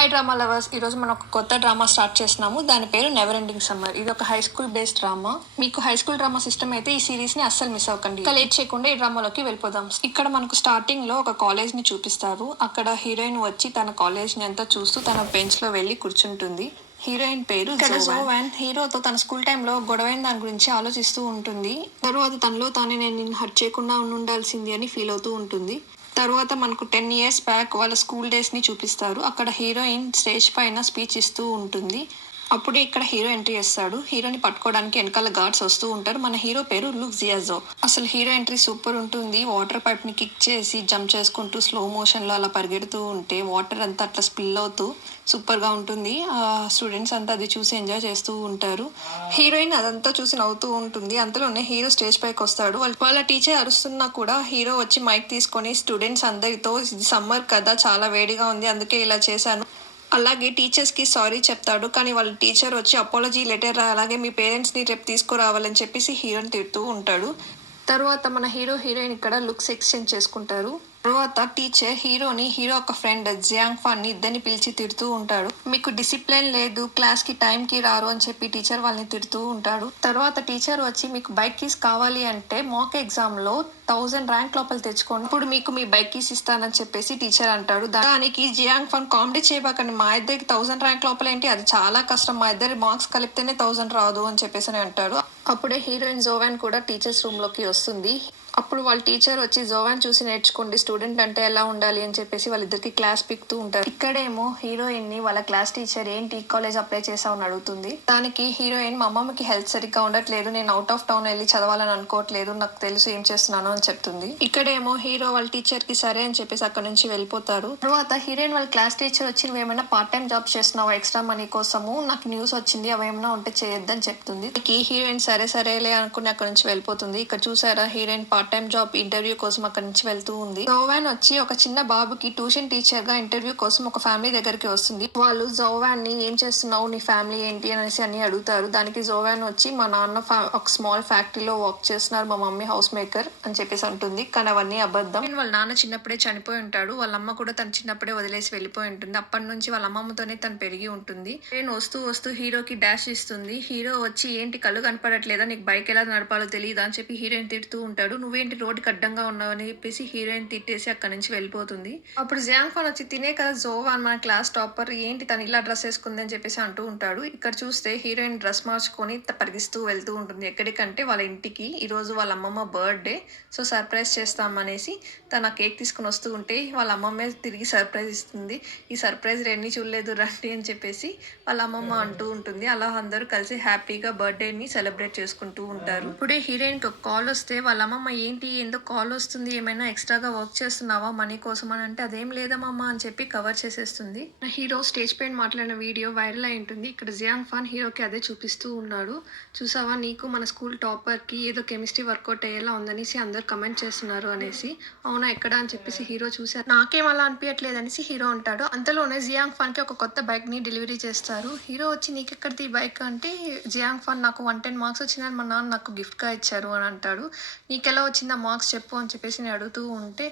Hi drama lovers, ఈరోజు మనం ఒక కొత్త డ్రామా స్టార్ట్ చేస్తున్నాము. దాని పేరు నెవర్ ఎండింగ్ సమ్మర్. ఇది ఒక హై స్కూల్ బేస్డ్ డ్రామా. మీకు హై స్కూల్ డ్రామా సిస్టమ్ అయితే ఈ సిరీస్ ని అస్సలు మిస్ అవ్వకండి. ఇంకా లేట్ చేయకుండా ఈ డ్రామాలోకి వెళ్ళిపోదాం. ఇక్కడ మనకు స్టార్టింగ్ లో ఒక కాలేజ్ ని చూపిస్తారు. అక్కడ హీరోయిన్ వచ్చి తన కాలేజ్ ని అంతా చూస్తూ తన బెంచ్ లో వెళ్ళి కూర్చుంటుంది. హీరోయిన్ పేరు జోవాన్. హీరోతో తన స్కూల్ టైంలో గొడవైన దాని గురించి ఆలోచిస్తూ ఉంటుంది. తర్వాత తనలో తానే నేను నిన్ను హర్ట్ చేయకుండా ఉండాల్సింది అని ఫీల్ అవుతూ ఉంటుంది. తర్వాత మనకు 10 years బ్యాక్ వాళ్ళ స్కూల్ డేస్ని చూపిస్తారు. అక్కడ హీరోయిన్ స్టేజ్ పైన స్పీచ్ ఇస్తూ ఉంటుంది. అప్పుడే ఇక్కడ హీరో ఎంట్రీ చేస్తాడు. హీరోని పట్టుకోవడానికి వెనకాల గార్డ్స్ వస్తూ ఉంటారు. మన హీరో పేరు లుక్ జియాజో. అసలు హీరో ఎంట్రీ సూపర్ ఉంటుంది. వాటర్ పైప్ ని కిక్ చేసి జంప్ చేసుకుంటూ స్లో మోషన్ లో అలా పరిగెడుతూ ఉంటే వాటర్ అంతా అట్లా స్పిల్ అవుతూ సూపర్ గా ఉంటుంది. స్టూడెంట్స్ అంతా అది చూసి ఎంజాయ్ చేస్తూ ఉంటారు. హీరోయిన్ అదంతా చూసి నవ్వుతూ ఉంటుంది. అంతలోనే హీరో స్టేజ్ పైకి వస్తాడు. వాళ్ళ టీచర్ అరుస్తున్నా కూడా హీరో వచ్చి మైక్ తీసుకొని స్టూడెంట్స్ అందరితో ఇది సమ్మర్ కదా, చాలా వేడిగా ఉంది, అందుకే ఇలా చేశాను, అలాగే టీచర్స్కి సారీ చెప్తాడు. కానీ వాళ్ళ టీచర్ వచ్చి అపాలజీ లెటర్ అలాగే మీ పేరెంట్స్ని రేపు తీసుకురావాలని చెప్పేసి హీరోని తిడుతూ ఉంటాడు. తర్వాత మన హీరోయిన్ ఇక్కడ లుక్స్ ఎక్స్చేంజ్ చేసుకుంటారు. తర్వాత టీచర్ హీరో ఒక ఫ్రెండ్ జియాంగ్ ఫాన్ ని ఇద్దరిని పిలిచి తిడుతూ ఉంటాడు. మీకు డిసిప్లిన్ లేదు, క్లాస్ కి టైం కి రారు అని చెప్పి టీచర్ వాళ్ళని తిడుతూ ఉంటాడు. తర్వాత టీచర్ వచ్చి మీకు బైక్ కీస్ కావాలి అంటే మాక్ ఎగ్జామ్ లో 1000 ర్యాంక్ లోపల తెచ్చుకోండి, ఇప్పుడు మీకు మీ బైక్ కీస్ ఇస్తానని చెప్పేసి టీచర్ అంటాడు. దానికి జియాంగ్ ఫాన్ కామెడీ చేయబాకండి, మా ఇద్దరికి 1000 ర్యాంక్ లోపల ఏంటి, అది చాలా కష్టం, మా ఇద్దరి మార్క్స్ కలిపితేనే 1000 రాదు అని చెప్పేసి అంటాడు. అప్పుడే హీరోయిన్ జోవాన్ కూడా టీచర్స్ రూమ్ లోకి వస్తుంది. అప్పుడు వాళ్ళ టీచర్ వచ్చి జోవాన్ చూసి నేర్చుకోండి, స్టూడెంట్ అంటే ఎలా ఉండాలి అని చెప్పేసి వాళ్ళిద్దరికి క్లాస్ పిక్తూ ఉంటారు. ఇక్కడేమో హీరోయిన్ ని వాళ్ళ క్లాస్ టీచర్ ఏంటి కాలేజ్ అప్లై చేసావు అని అడుగుతుంది. దానికి హీరోయిన్ మా అమ్మమ్మకి హెల్త్ సరిగ్గా ఉండట్లేదు, నేను అవుట్ ఆఫ్ టౌన్ వెళ్ళి చదవాలని అనుకోవట్లేదు, నాకు తెలుసు ఏం చేస్తున్నాను అని చెప్తుంది. ఇక్కడేమో హీరో వాళ్ళ టీచర్ కి సరే అని చెప్పేసి అక్కడ నుంచి వెళ్ళిపోతారు. తర్వాత హీరోయిన్ వాళ్ళ క్లాస్ టీచర్ వచ్చి నువ్వేమైనా పార్ట్ టైం జాబ్ చేస్తున్నావా ఎక్స్ట్రా మనీ కోసము, నాకు న్యూస్ వచ్చింది, అవేమైనా ఉంటే చేయొద్దని చెప్తుంది. హీరోయిన్ సరేలే అనుకుని అక్కడ నుంచి వెళ్ళిపోతుంది. ఇక్కడ చూసారా, heroine part time job interview కోసం అక్కడ నుంచి వెళ్తూ ఉంది. జోవాన్ వచ్చి ఒక చిన్న బాబుకి ట్యూషన్ టీచర్ గా ఇంటర్వ్యూ కోసం ఒక ఫ్యామిలీ దగ్గరికి వస్తుంది. వాళ్ళు జోవాన్ ని ఏం చేస్తున్నావు, నీ ఫ్యామిలీ ఏంటి అనేసి అన్ని అడుగుతారు. దానికి జోవాన్ వచ్చి మా నాన్న ఒక స్మాల్ ఫ్యాక్టరీలో వర్క్ చేస్తున్నారు, మా మమ్మీ హౌస్ మేకర్ అని చెప్పేసి అంటుంది. కానీ అవన్నీ అబద్ధం. వాళ్ళ నాన్న చిన్నప్పుడే చనిపోయి ఉంటాడు. వాళ్ళ అమ్మ కూడా తను చిన్నప్పుడే వదిలేసి వెళ్ళిపోయి ఉంటుంది. అప్పటి నుంచి వాళ్ళ అమ్మమ్మతోనే తను పెరిగి ఉంటుంది. నేను వస్తూ హీరోకి డాష్ ఇస్తుంది. హీరో వచ్చి ఏంటి కళ్ళు కనపడట్లేదా, నీకు బైక్ ఎలా నడపాలో తెలియదా అని చెప్పి హీరోయిన్ తిడుతూ ఉంటాడు. నువ్వేంటి రోడ్డుకి అడ్డంగా ఉన్నావు అని చెప్పేసి హీరోయిన్ తిట్టేసి అక్కడి నుంచి వెళ్ళిపోతుంది. అప్పుడు జియాంగ్ ఫాన్ వచ్చి తినే కదా జోవాన్ మన క్లాస్ టాపర్, ఏంటి తను ఇలా డ్రెస్ వేసుకుంది అని చెప్పేసి అంటూ ఉంటాడు. ఇక్కడ చూస్తే హీరోయిన్ డ్రెస్ మార్చుకొని పరిగిస్తూ వెళ్తూ ఉంటుంది. ఎక్కడికంటే వాళ్ళ ఇంటికి. ఈరోజు వాళ్ళ అమ్మమ్మ బర్త్డే, సో సర్ప్రైజ్ చేస్తామనేసి తన కేక్ తీసుకుని వస్తూ ఉంటే వాళ్ళ అమ్మమ్మే తిరిగి సర్ప్రైజ్ ఇస్తుంది. ఈ సర్ప్రైజ్ రెండి చూడలేదు రండి అని చెప్పేసి వాళ్ళ అమ్మమ్మ అంటూ ఉంటుంది. అలా అందరూ కలిసి హ్యాపీగా బర్త్డేని సెలబ్రేట్ చేసుకుంటూ ఉంటారు. ఇప్పుడే హీరోయిన్కి ఒక కాల్ వస్తే వాళ్ళ అమ్మమ్మ ఏంటి ఎందుకు కాల్ వస్తుంది, ఏమైనా ఎక్స్ట్రాగా వర్క్ చేస్తున్నావా మనీ కోసం అని అంటే అదేం లేదమ్మమ్మ అని చెప్పి కవర్ చేసేస్తుంది. హీరో స్టేజ్ పైన మాట్లాడిన వీడియో వైరల్ అయి ఉంటుంది. ఇక్కడ జియాంగ్ ఫాన్ హీరోకి అదే చూపిస్తూ ఉన్నాడు. చూసావా, నీకు మన స్కూల్ టాపర్ కి ఏదో కెమిస్ట్రీ వర్కౌట్ అయ్యేలా ఉందనేసి అందరు కమెంట్ చేస్తున్నారు అనేసి. అవునా ఎక్కడ అని చెప్పేసి హీరో చూసారు. నాకేం అలా అనిపించట్లేదు అనేసి హీరో అంటాడు. అంతలోనే జియాంగ్ ఫాన్ కి ఒక కొత్త బైక్ ని డెలివరీ చేస్తారు. హీరో వచ్చి నీకెక్కడిది ఈ బైక్ అంటే జియాంగ్ ఫాన్ నాకు 110 మార్క్స్ వచ్చిందని మా నాన్న నాకు గిఫ్ట్ గా ఇచ్చారు అని అంటాడు. నీకెలా వచ్చిందా మార్క్స్ చెప్పు అని చెప్పేసి నేను అడుగుతూ ఉంటే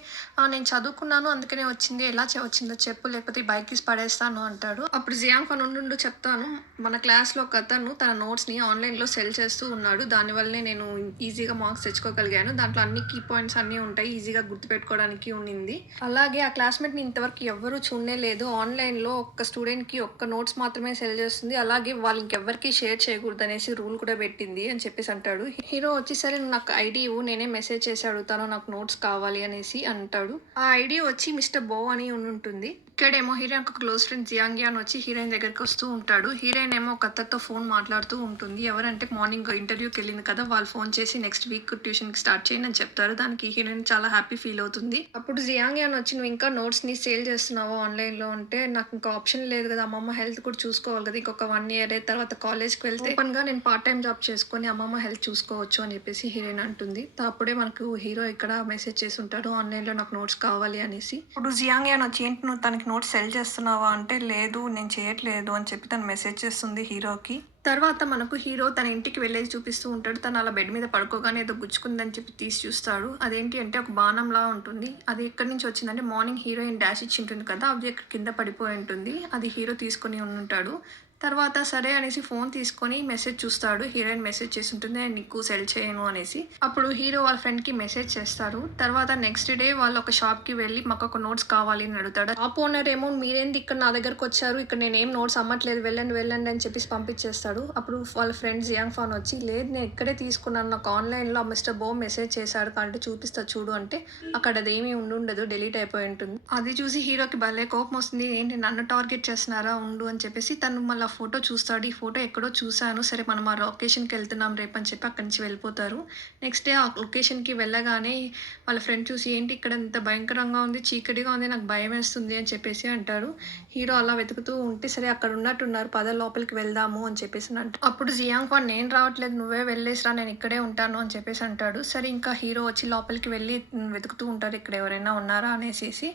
నేను చదువుకున్నాను అందుకనే వచ్చింది, ఎలా వచ్చిందో చెప్పు లేకపోతే ఈ బైక్ తీసి పడేస్తాను అంటాడు. అప్పుడు జియాంగ్ ఫాన్ ఉండు చెప్తాను, మన క్లాస్లో ఒక అతను తన నోట్స్ని ఆన్లైన్లో సెల్ చేస్తూ ఉన్నాడు, దానివల్లనే నేను ఈజీగా మార్క్స్ తెచ్చుకోగలిగాను, దాంట్లో అన్ని కీ పాయింట్స్ అన్నీ ఉంటాయి, ఈజీగా గుర్తుపెట్టుకోవడానికి ఉండింది. అలాగే ఆ క్లాస్మేట్ని ఇంతవరకు ఎవ్వరూ చూడనే లేదు, ఆన్లైన్లో ఒక్క స్టూడెంట్కి ఒక్క నోట్స్ మాత్రమే సెల్ చేస్తుంది, అలాగే వాళ్ళు ఇంకెవ్వరికి షేర్ చేయకూడదు అనేసి రూల్ కూడా పెట్టింది అని చెప్పేసి అంటాడు. హీరో వచ్చి సరే నాకు ఐడి ఇవ్వు, నేనే మెసేజ్ చేసి అడుగుతాను నాకు నోట్స్ కావాలి అనేసి అంటాడు. ఆ ఐడి వచ్చి మిస్టర్ బో అని ఉంటుంది. ఇక్కడేమో హీరోయిన్ ఒక క్లోజ్ ఫ్రెండ్ జియాంగ్ యాన్ వచ్చి హీరోయిన్ దగ్గరికి వస్తూ ఉంటాడు. హీరోయిన్ ఏమో ఒక అత్తతో ఫోన్ మాట్లాడుతూ ఉంటుంది. ఎవరంటే మార్నింగ్ ఇంటర్వ్యూకి వెళ్ళింది కదా, వాళ్ళు ఫోన్ చేసి నెక్స్ట్ వీక్ ట్యూషన్ కి స్టార్ట్ చేయండి అని చెప్తారు. దానికి హీరోయిన్ చాలా హ్యాపీ ఫీల్ అవుతుంది. అప్పుడు జియాంగ్ యాన్ వచ్చి నువ్వు ఇంకా నోట్స్ ని సేల్ చేస్తున్నావు ఆన్లైన్ లో అంటే నాకు ఇంకా ఆప్షన్ లేదు కదా, అమ్మమ్మ హెల్త్ కూడా చూసుకోవాలి కదా, ఇంకొక 1 year తర్వాత కాలేజ్కి వెళ్తే ఓపెన్ గా నేను పార్ట్ టైం జాబ్ చేసుకొని అమ్మమ్మ హెల్త్ చూసుకోవచ్చు అని చెప్పేసి హీరోయిన్ అంటుంది. అప్పుడే మనకు హీరో ఇక్కడ మెసేజ్ చేసి ఉంటాడు ఆన్లైన్ లో నాకు నోట్స్ కావాలి అనేసి. ఇప్పుడు జియాంగ్ యాన్ వచ్చి ఏంటి నువ్వు తనకి నోట్స్ సెల్ చేస్తున్నావా అంటే లేదు నేను చేయట్లేదు అని చెప్పి తను మెసేజ్ చేస్తుంది హీరోకి. తర్వాత మనకు హీరో తన ఇంటికి వెళ్ళేది చూపిస్తూ ఉంటాడు. తను అలా బెడ్ మీద పడుకోగానే ఏదో గుచ్చుకుందని చెప్పి తీసి చూస్తాడు. అదేంటి అంటే ఒక బాణంలా ఉంటుంది. అది ఎక్కడి నుంచి వచ్చిందంటే మార్నింగ్ హీరోయిన్ డాష్ ఇచ్చి ఉంటుంది కదా! అది అక్కడ కింద పడిపోయి ఉంటుంది. అది హీరో తీసుకొని ఉండుంటాడు. తర్వాత సరే అనేసి ఫోన్ తీసుకొని మెసేజ్ చూస్తాడు. హీరోయిన్ మెసేజ్ చేసి ఉంటుంది, నేను నీకు సెల్ చేయను అనేసి. అప్పుడు హీరో వాళ్ళ ఫ్రెండ్‌కి మెసేజ్ చేస్తారు. తర్వాత నెక్స్ట్ డే వాళ్ళు ఒక షాప్‌కి వెళ్ళి మాకొక నోట్స్ కావాలి అని అడుగుతాడు. షాప్ ఓనర్ ఏమో మీరేంటి ఇక్కడ నా దగ్గరకొచ్చారు, ఇక్కడ నేనేం నోట్స్ అమ్మట్లేదు, వెళ్ళండి వెళ్ళండి అని చెప్పేసి పంపించేస్తాడు. అప్పుడు వాళ్ళ ఫ్రెండ్ జియాంగ్ ఫాన్ వచ్చి, లేదు నేను ఇక్కడే తీసుకున్నాను, నాకు ఆన్‌లైన్‌లో మిస్టర్ బో మెసేజ్ చేశాడు అంటే చూపిస్తా చూడు అంటే అక్కడ అదేమీ ఉండుండదు, డిలీట్ అయిపోయి ఉంటుంది. అది చూసి హీరోకి భలే కోపం వస్తుంది. ఏంటి నన్ను టార్గెట్ చేస్తున్నారా ఉండు అని చెప్పేసి తను మళ్ళీ ఆ ఫోటో చూస్తాడు. ఈ ఫోటో ఎక్కడో చూశాను, సరే మనం ఆ లొకేషన్‌కి వెళ్తున్నాం రేపు అని చెప్పి అక్కడి నుంచి వెళ్ళిపోతారు. నెక్స్ట్ డే ఆ లొకేషన్‌కి వెళ్ళగానే వాళ్ళ ఫ్రెండ్ చూసి, ఏంటి ఇక్కడ ఇంత భయంకరంగా ఉంది, చీకటిగా ఉంది, నాకు భయం వేస్తుంది అని చెప్పేసి అంటారు. హీరో అలా వెతుకుతూ ఉంటే, సరే అక్కడ ఉన్నట్టున్నారు పద లోపలికి వెళ్దాము అని చెప్పేసి అంటారు. అప్పుడు జియాంగ్ ఫాన్, నేను రావట్లేదు నువ్వే వెళ్ళేసిరా, నేను ఇక్కడే ఉంటాను అని చెప్పేసి అంటాడు. సరే ఇంకా హీరో వచ్చి లోపలికి వెళ్ళి వెతుకుతూ ఉంటారు ఇక్కడ ఎవరైనా ఉన్నారా అనేసి.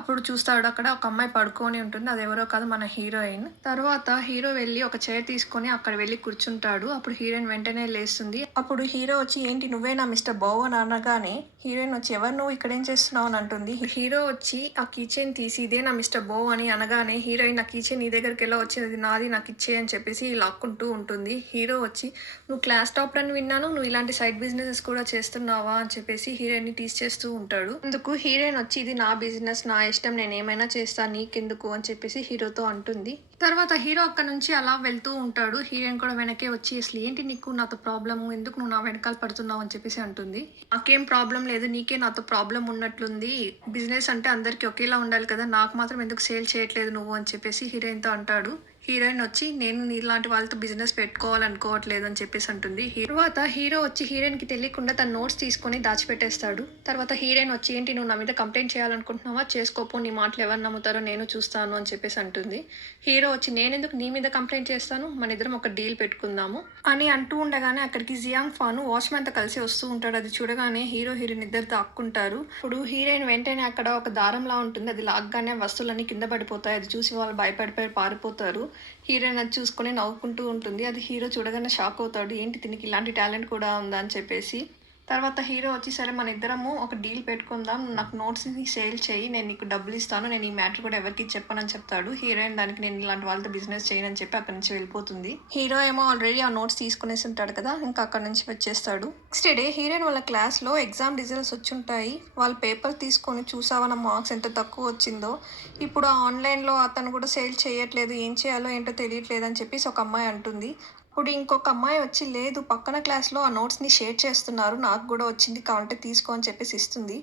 అప్పుడు చూస్తాడు అక్కడ ఒక అమ్మాయి పడుకొని ఉంటుంది, అది ఎవరో కాదు మన హీరోయిన్. తర్వాత హీరో వెళ్ళి ఒక చైర్ తీసుకొని అక్కడ వెళ్ళి కూర్చుంటాడు. అప్పుడు హీరోయిన్ వెంటనే లేస్తుంది. అప్పుడు హీరో వచ్చి, ఏంటి నువ్వేనా మిస్టర్ బో అని అనగానే హీరోయిన్ వచ్చి, ఎవరు నువ్వు ఇక్కడ ఏం చేస్తున్నావు అని అంటుంది. హీరో వచ్చి ఆ కీచైన్ తీసి, ఇదే నా మిస్టర్ బో అని అనగానే హీరోయిన్, నా కీచైన్ నీ దగ్గరికి ఎలా వచ్చింది, నాది నాకు ఇచ్చే అని చెప్పేసి లాక్కుంటూ ఉంటుంది. హీరో వచ్చి, నువ్వు క్లాస్ టాపర్ అని విన్నాను, నువ్వు ఇలాంటి సైడ్ బిజినెసెస్ కూడా చేస్తున్నావా అని చెప్పేసి హీరోయిన్ ని టీస్ చేస్తూ ఉంటాడు. అందుకు హీరోయిన్ వచ్చి, ఇది నా బిజినెస్, నా ఇష్టం, నేను ఏమైనా చేస్తాను, నీకెందుకు అని చెప్పేసి హీరోతో అంటుంది. తర్వాత హీరో అక్కడ నుంచి అలా వెళ్తూ ఉంటాడు. హీరోయిన్ కూడా వెనకే వచ్చి, అసలు ఏంటి నీకు నాతో ప్రాబ్లము, ఎందుకు నువ్వు నా వెనకాల పడుతున్నావు అని చెప్పేసి అంటుంది. నాకేం ప్రాబ్లం లేదు, నీకే నాతో ప్రాబ్లం ఉన్నట్లుంది, బిజినెస్ అంటే అందరికీ ఒకేలా ఉండాలి కదా, నాకు మాత్రం ఎందుకు సేల్ చేయట్లేదు నువ్వు అని చెప్పేసి హీరోయిన్తో అంటాడు. హీరోయిన్ వచ్చి, నేను నీలాంటి వాళ్ళతో బిజినెస్ పెట్టుకోవాలనుకోవట్లేదు అని చెప్పేసి అంటుంది. తర్వాత హీరో వచ్చి హీరోయిన్కి తెలియకుండా తన నోట్స్ తీసుకొని దాచిపెట్టేస్తాడు. తర్వాత హీరోయిన్ వచ్చి, ఏంటి నువ్వు నా మీద కంప్లైంట్ చేయాలనుకుంటున్నావా, చేసుకోపో, నీ మాటలు ఎవరు నమ్ముతారో నేను చూస్తాను అని చెప్పేసి అంటుంది. హీరో వచ్చి, నేనెందుకు నీ మీద కంప్లైంట్ చేస్తాను, మన ఇద్దరం ఒక డీల్ పెట్టుకుందాము అని అంటూ ఉండగానే అక్కడికి జియాంగ్ ఫాన్ వాచ్మెన్తో కలిసి వస్తూ ఉంటాడు. అది చూడగానే హీరో హీరోయిన్ ఇద్దరు తాక్కుంటారు. ఇప్పుడు హీరోయిన్ వెంటనే అక్కడ ఒక దారంలా ఉంటుంది, అది లాగ్గానే వస్తువులన్నీ కింద పడిపోతాయి. అది చూసి వాళ్ళు భయపడిపోయి పారిపోతారు. హీరోయిన్ అది చూసుకొని నవ్వుకుంటూ ఉంటుంది. అది హీరో చూడగానే షాక్ అవుతాడు, ఏంటి దీనికి ఇలాంటి టాలెంట్ కూడా ఉందా అని చెప్పేసి. తర్వాత హీరో వచ్చి, సరే మన ఇద్దరము ఒక డీల్ పెట్టుకుందాం, నాకు నోట్స్ని సేల్ చేయి, నేను నీకు డబ్బులు ఇస్తాను, నేను ఈ మ్యాటర్ కూడా ఎవరికి చెప్పనని చెప్తాడు. హీరోయిన్ దానికి నేను ఇలాంటి వాళ్ళతో బిజినెస్ చేయనని చెప్పి అక్కడి నుంచి వెళ్ళిపోతుంది. హీరో ఏమో ఆల్రెడీ ఆ నోట్స్ తీసుకునేసి ఉంటాడు కదా, ఇంకా అక్కడి నుంచి వచ్చేస్తాడు. నెక్స్ట్ డే హీరోయిన్ వాళ్ళ క్లాస్లో ఎగ్జామ్ రిజల్ట్స్ వచ్చి ఉంటాయి. వాళ్ళ పేపర్ తీసుకొని, చూసావా నా మార్క్స్ ఎంత తక్కువ వచ్చిందో, ఇప్పుడు ఆన్లైన్లో అతను కూడా సేల్ చేయట్లేదు, ఏం చేయాలో ఏంటో తెలియట్లేదు అని చెప్పేసి ఒక అమ్మాయి అంటుంది. ఇప్పుడు ఇంకొక అమ్మాయి వచ్చి, లేదు పక్కన క్లాస్లో ఆ నోట్స్ని షేర్ చేస్తున్నారు, నాకు కూడా వచ్చింది, కావాలంటే తీసుకో అని చెప్పేసి ఇస్తుంది.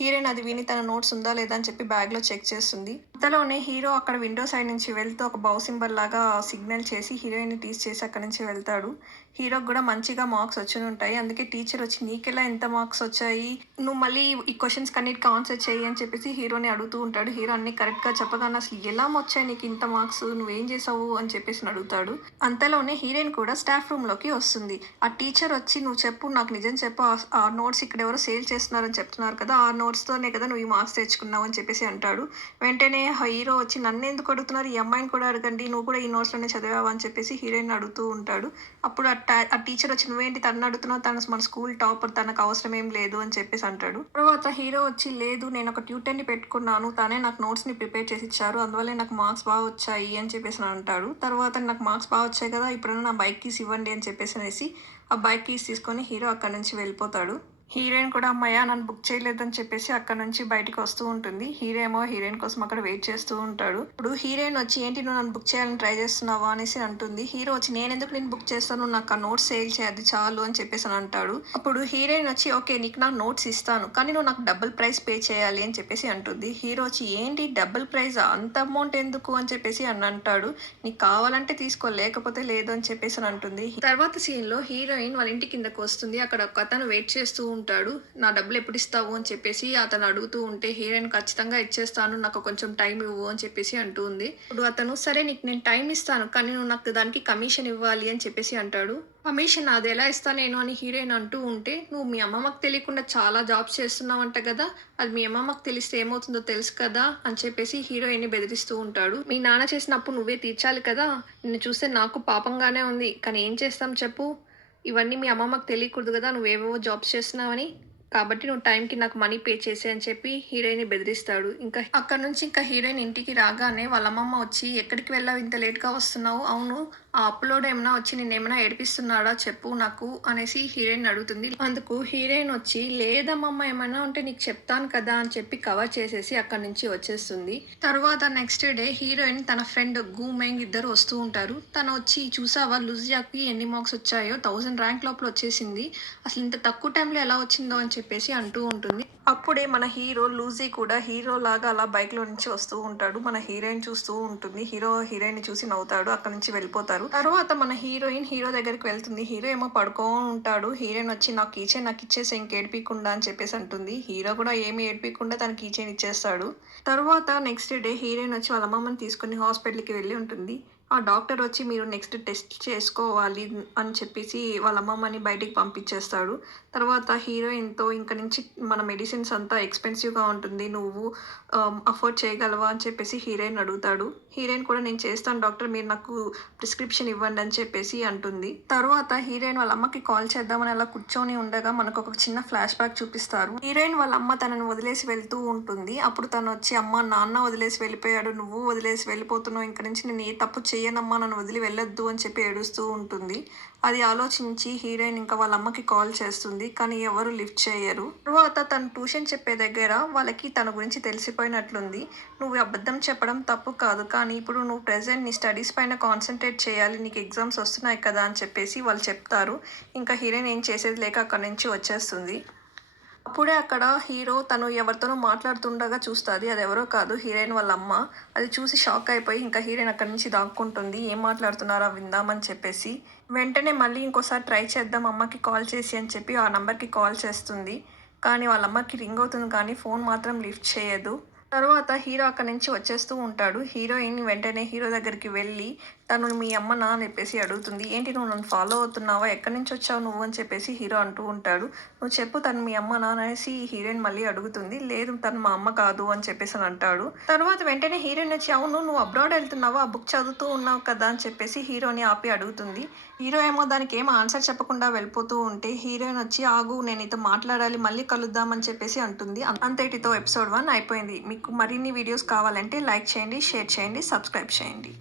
హీరోయిన్ అది విని తన నోట్స్ ఉందా లేదా అని చెప్పి బ్యాగ్లో చెక్ చేస్తుంది. అంతలోనే హీరో అక్కడ విండో సైడ్ నుంచి వెళ్తూ ఒక బౌ సింబల్ లాగా సిగ్నల్ చేసి హీరోయిన్ని టీస్ చేసి అక్కడి నుంచి వెళ్తాడు. హీరోకి కూడా మంచిగా మార్క్స్ వచ్చి ఉంటాయి. అందుకే టీచర్ వచ్చి, నీకెలా ఎంత మార్క్స్ వచ్చాయి, నువ్వు మళ్ళీ ఈ క్వశ్చన్స్ కన్నిటికి ఆన్సర్ చేయి అని చెప్పేసి హీరోని అడుగుతూ ఉంటాడు. హీరో అన్ని కరెక్ట్గా చెప్పగానే, అసలు ఎలా వచ్చాయి నీకు ఇంత మార్క్స్, నువ్వేం చేసావు అని చెప్పేసి అడుగుతాడు. అంతలోనే హీరోయిన్ కూడా స్టాఫ్ రూమ్లోకి వస్తుంది. ఆ టీచర్ వచ్చి, నువ్వు చెప్పు, నాకు నిజం చెప్పు, ఆ నోట్స్ ఇక్కడ ఎవరో సేల్ చేస్తున్నారని చెప్తున్నారు కదా, ఆ నోట్స్తోనే కదా నువ్వు ఈ మార్క్స్ తెచ్చుకున్నావు అని చెప్పేసి అంటాడు. వెంటనే హీరో వచ్చి, నన్ను ఎందుకు అడుగుతున్నారు, ఈ అమ్మాయిని కూడా అడగండి, నువ్వు కూడా ఈ నోట్స్లోనే చదివావా అని చెప్పేసి హీరోయిన్ అడుగుతూ ఉంటాడు. అప్పుడు ఆ టీచర్ వచ్చి, నువ్వేంటి తను అడుగుతున్నావు, తను మన స్కూల్ టాపర్, తనకు అవసరం ఏం లేదు అని చెప్పేసి అంటాడు. తర్వాత హీరో వచ్చి, లేదు నేను ఒక ట్యూటర్ని పెట్టుకున్నాను, తనే నాకు నోట్స్ని ప్రిపేర్ చేసి ఇచ్చారు, అందువల్ల నాకు మార్క్స్ బాగా వచ్చాయి అని చెప్పేసి అంటాడు. తర్వాత నాకు మార్క్స్ బాగా వచ్చాయి కదా, ఇప్పుడు నా బైక్ కీస్ ఇవ్వండి అని చెప్పేసి అనేసి ఆ బైక్ కీస్ తీసుకొని హీరో అక్కడి నుంచి వెళ్ళిపోతాడు. హీరోయిన్ కూడా, అమ్మాయ నన్ను బుక్ చేయలేదని చెప్పేసి అక్కడ నుంచి బయటికి వస్తూ ఉంటుంది. హీరో ఏమో హీరోయిన్ కోసం అక్కడ వెయిట్ చేస్తూ ఉంటాడు. ఇప్పుడు హీరోయిన్ వచ్చి, ఏంటి నువ్వు నన్ను బుక్ చేయాలని ట్రై చేస్తున్నావా అనేసి అంటుంది. హీరో వచ్చి, నేను ఎందుకు నేను బుక్ చేస్తాను, నాకు ఆ నోట్స్ సేల్ చేయాలి చాలు అని చెప్పేసి అని అంటాడు. అప్పుడు హీరోయిన్ వచ్చి, ఓకే నీకు నాకు నోట్స్ ఇస్తాను, కానీ నువ్వు నాకు డబుల్ ప్రైస్ పే చేయాలి అని చెప్పేసి అంటుంది. హీరో వచ్చి, ఏంటి డబుల్ ప్రైజ్, అంత అమౌంట్ ఎందుకు అని చెప్పేసి అని అంటాడు. నీకు కావాలంటే తీసుకో, లేకపోతే లేదు అని చెప్పేసి అని అంటుంది. తర్వాత సీన్లో హీరోయిన్ వాళ్ళ ఇంటి కిందకు వస్తుంది. అక్కడ ఒక అతను వెయిట్ చేస్తూ ఉంటాడు. నా డబ్బులు ఎప్పుడు ఇస్తావు అని చెప్పేసి అతను అడుగుతూ ఉంటే హీరోయిన్ ఖచ్చితంగా ఇచ్చేస్తాను, నాకు కొంచెం టైం ఇవ్వు అని చెప్పేసి అంటూ ఉంది. ఇప్పుడు అతను సరే నీకు నేను టైం ఇస్తాను, కానీ నువ్వు నాకు దానికి కమిషన్ ఇవ్వాలి అని చెప్పేసి అంటాడు. కమిషన్ అది ఎలా ఇస్తా నేను అని హీరోయిన్ అంటూ ఉంటే, నువ్వు మీ అమ్మమ్మకి తెలియకుండా చాలా జాబ్స్ చేస్తున్నావంట కదా, అది మీ అమ్మమ్మకి తెలిస్తే ఏమవుతుందో తెలుసు కదా అని చెప్పేసి హీరోయిన్ని బెదిరిస్తూ ఉంటాడు. మీ నాన్న చేసినప్పుడు నువ్వే తీర్చాలి కదా, నిన్ను చూస్తే నాకు పాపంగానే ఉంది, కానీ ఏం చేస్తాం చెప్పు, ఇవన్నీ మీ అమ్మమ్మకి తెలియకూడదు కదా నువ్వేవేవో జాబ్స్ చేస్తున్నావని, కాబట్టి నువ్వు టైంకి నాకు మనీ పే చేసే అని చెప్పి హీరోయిన్ని బెదిరిస్తాడు. ఇంకా అక్కడ నుంచి ఇంకా హీరోయిన్ ఇంటికి రాగానే వాళ్ళ అమ్మమ్మ వచ్చి, ఎక్కడికి వెళ్ళావు, ఇంత లేట్గా వస్తున్నావు, అవును ఆ అప్లోడ్ ఏమైనా వచ్చి నిన్నేమైనా ఏడిపిస్తున్నాడా చెప్పు నాకు అనేసి హీరోయిన్ అడుగుతుంది. అందుకు హీరోయిన్ వచ్చి, లేదమ్మమ్మ ఏమైనా ఉంటే నీకు చెప్తాను కదా అని చెప్పి కవర్ చేసేసి అక్కడి నుంచి వచ్చేస్తుంది. తర్వాత నెక్స్ట్ డే హీరోయిన్ తన ఫ్రెండ్ గూమెంగ్ ఇద్దరు వస్తూ ఉంటారు. తను వచ్చి, చూసావా లూజియాకి ఎన్ని మార్క్స్ వచ్చాయో, 1000 ర్యాంక్ లోపల వచ్చేసింది, అసలు ఇంత తక్కువ టైంలో ఎలా వచ్చిందో అని చెప్పేసి అంటూ ఉంటుంది. అప్పుడే మన హీరో లూజీ కూడా హీరో లాగా అలా బైక్లో నుంచి వస్తూ ఉంటాడు. మన హీరోయిన్ చూస్తూ ఉంటుంది. హీరోయిన్ చూసి నవ్వుతాడు, అక్కడ నుంచి వెళ్ళిపోతారు. తర్వాత మన హీరోయిన్ హీరో దగ్గరికి వెళ్తుంది. హీరో ఏమో పడుకొని ఉంటాడు. హీరోయిన్ వచ్చి, నాకు ఇచ్చేసి ఇంకేడిపించకుండా అని చెప్పేసి అంటుంది. హీరో కూడా ఏమి ఏడిపించకుండా తన కీచైన్ ఇచ్చేస్తాడు. తర్వాత నెక్స్ట్ డే హీరోయిన్ వచ్చి వాళ్ళ అమ్మమ్మని తీసుకుని హాస్పిటల్కి వెళ్ళి ఉంటుంది. ఆ డాక్టర్ వచ్చి, మీరు నెక్స్ట్ టెస్ట్ చేసుకోవాలి అని చెప్పేసి వాళ్ళ అమ్మమ్మని బయటికి పంపించేస్తాడు. తర్వాత హీరోయిన్తో, ఇంక నుంచి మన మెడిసిన్స్ అంతా ఎక్స్పెన్సివ్గా ఉంటుంది, నువ్వు అఫోర్డ్ చేయగలవా అని చెప్పేసి హీరోయిన్ అడుగుతాడు. హీరోయిన్ కూడా, నేను చేస్తాను డాక్టర్, మీరు నాకు ప్రిస్క్రిప్షన్ ఇవ్వండి అని చెప్పేసి అంటుంది. తర్వాత హీరోయిన్ వాళ్ళ అమ్మకి కాల్ చేద్దామని అలా కూర్చొని ఉండగా మనకు ఒక చిన్న ఫ్లాష్ బ్యాక్ చూపిస్తారు. హీరోయిన్ వాళ్ళ అమ్మ తనని వదిలేసి వెళ్తూ ఉంటుంది. అప్పుడు తను వచ్చి, అమ్మ నాన్న వదిలేసి వెళ్ళిపోయాడు, నువ్వు వదిలేసి వెళ్ళిపోతున్నావు, ఇంక నుంచి నేను ఏ తప్పు చేయనమ్మా, నన్ను వదిలి వెళ్ళొద్దు అని చెప్పి ఏడుస్తూ ఉంటుంది. అది ఆలోచించి హీరోయిన్ ఇంకా వాళ్ళ అమ్మకి కాల్ చేస్తుంది, కానీ ఎవరు లిఫ్ట్ చేయరు. తర్వాత తను ట్యూషన్ చెప్పే దగ్గర వాళ్ళకి తన గురించి తెలిసిపోయినట్లుంది. నువ్వు అబద్ధం చెప్పడం తప్పు కాదు, కానీ ఇప్పుడు నువ్వు ప్రెజెంట్ నీ స్టడీస్ పైన కాన్సన్ట్రేట్ చేయాలి, నీకు ఎగ్జామ్స్ వస్తున్నాయి కదా అని చెప్పేసి వాళ్ళు చెప్తారు. ఇంకా హీరోయిన్ ఏం చేసేది లేక అక్కడి నుంచి వచ్చేస్తుంది. అప్పుడే అక్కడ హీరో తను ఎవరితోనో మాట్లాడుతుండగా చూస్తుంది. అది ఎవరో కాదు, హీరోయిన్ వాళ్ళ అమ్మ. అది చూసి షాక్ అయిపోయి ఇంకా హీరోయిన్ అక్కడి నుంచి దాక్కుంటుంది. ఏం మాట్లాడుతున్నారా విందామని చెప్పేసి. వెంటనే మళ్ళీ ఇంకోసారి ట్రై చేద్దాం అమ్మకి కాల్ చేసి అని చెప్పి ఆ నెంబర్కి కాల్ చేస్తుంది. కానీ వాళ్ళ అమ్మకి రింగ్ అవుతుంది, కానీ ఫోన్ మాత్రం లిఫ్ట్ చేయదు. తర్వాత హీరో అక్కడి నుంచి వచ్చేస్తూ ఉంటాడు. హీరోయిన్ వెంటనే హీరో దగ్గరికి వెళ్ళి, తను మీ అమ్మనా అని చెప్పేసి అడుగుతుంది. ఏంటి నువ్వు నన్ను ఫాలో అవుతున్నావా, ఎక్కడి నుంచి వచ్చావు నువ్వు అని చెప్పేసి హీరో అంటూ ఉంటాడు. నువ్వు చెప్పు, తను మీ అమ్మనా అనేసి హీరోయిన్ మళ్ళీ అడుగుతుంది. లేదు తను మా అమ్మ కాదు అని చెప్పేసి అని అంటాడు. తర్వాత వెంటనే హీరోయిన్ వచ్చి, అవును నువ్వు అబ్రాడ్ వెళ్తున్నావా, ఆ బుక్ చదువుతూ ఉన్నావు కదా అని చెప్పేసి హీరోని ఆపి అడుగుతుంది. హీరో ఏమో దానికి ఏం ఆన్సర్ చెప్పకుండా వెళ్ళిపోతూ ఉంటే హీరోయిన్ వచ్చి, ఆగు నేను నీతో మాట్లాడాలి, మళ్ళీ కలుద్దామని చెప్పేసి అంటుంది. అంతటితో ఎపిసోడ్ 1 అయిపోయింది. మీకు మరిన్ని వీడియోస్ కావాలంటే లైక్ చేయండి, షేర్ చేయండి, సబ్స్క్రైబ్ చేయండి.